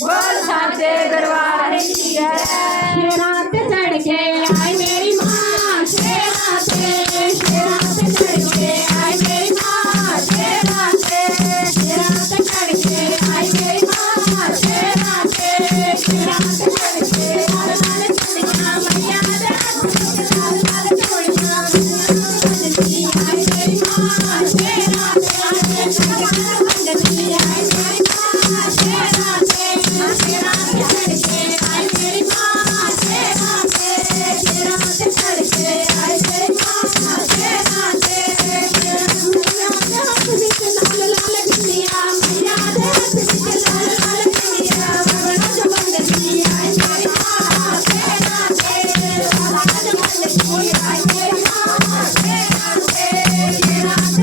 बोल साचे दरबार की है। शेरां ते चढ़ के आई मेरी माँ, शेरां ते चढ़ के आई मेरी माँ, शेरां ते चढ़ के आई मेरी माँ, शेरां ते चढ़ के लाल लाल चुड़ियां मैया दे लाल लाल चुड़ियां बंदती आई मेरी माँ, शेरां ते बंदती आई मेरी माँ, शेरां ते चढ़ के आई मेरी माँ, शेरां ते चढ़ के आई मेरी माँ, शेरां ते लाल लाल चुड़ियां मैया दे लाल लाल चुड़ियां बंदती आई मेरी माँ, शेरां ते बंदती आई मेरी माँ, शेरां ते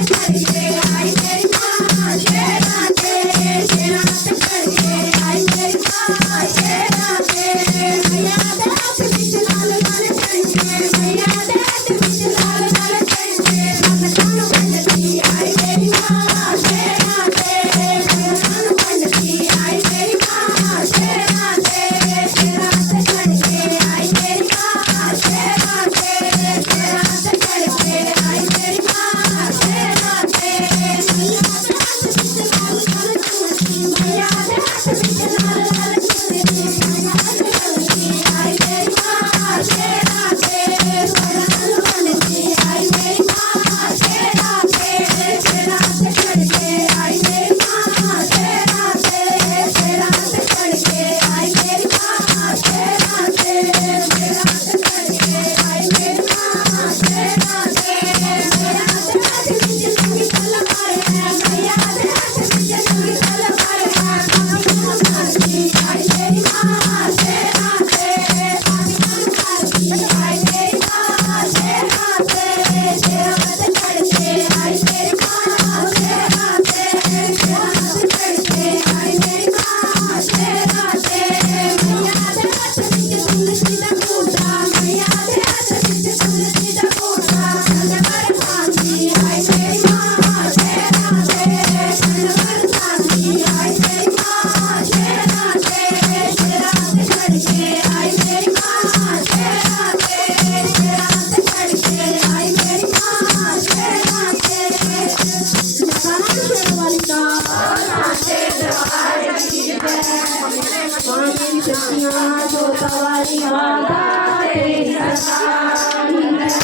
चढ़ के आई मेरी माँ, शेरां ते चढ़ के आई मेरी माँ, शेरां ते मैया दे लाल लाल चुड़ियां मैया दे लाल लाल चुड़ियां बंदती आई मेरी माँ, शेरां ते बंदती आई मेरी माँ, शेरां ते चढ़ के आई मेरी माँ, शेरां ते चढ़ के आई मेरी माँ, शेरां ते मैया दे लाल लाल चुड़ियां आई मेरी माँ, शेरां ते बंदती आई मेरी माँ, शेरां ते चढ़ के आई मेरी माँ, शेरां ते चढ़ के आई मेरी माँ, शेरां ते चढ़ के आई मेरी माँ, शेरां ते मैया दे आई मेरी माँ, शेरां ते आई मेरी माँ, शेरां ते चढ़ के आई मेरी माँ, शेरां ते चढ़ के आई मेरी माँ, शेरां ते मैया दे तुलसी दा बूटा मैया दे तुलसी दा बूटा नंदवर खांदी आई मेरी माँ, शेरां ते नंदवर खांदी आई मेरी माँ, शेरां ते चढ़ के आई मेरी माँ, शेरां ते चढ़ के आई मेरी माँ, शेरां ते वाली का साचे दरबार की जय। स्वामी सखियां जोता वाली माता तेरी सरकार की जय।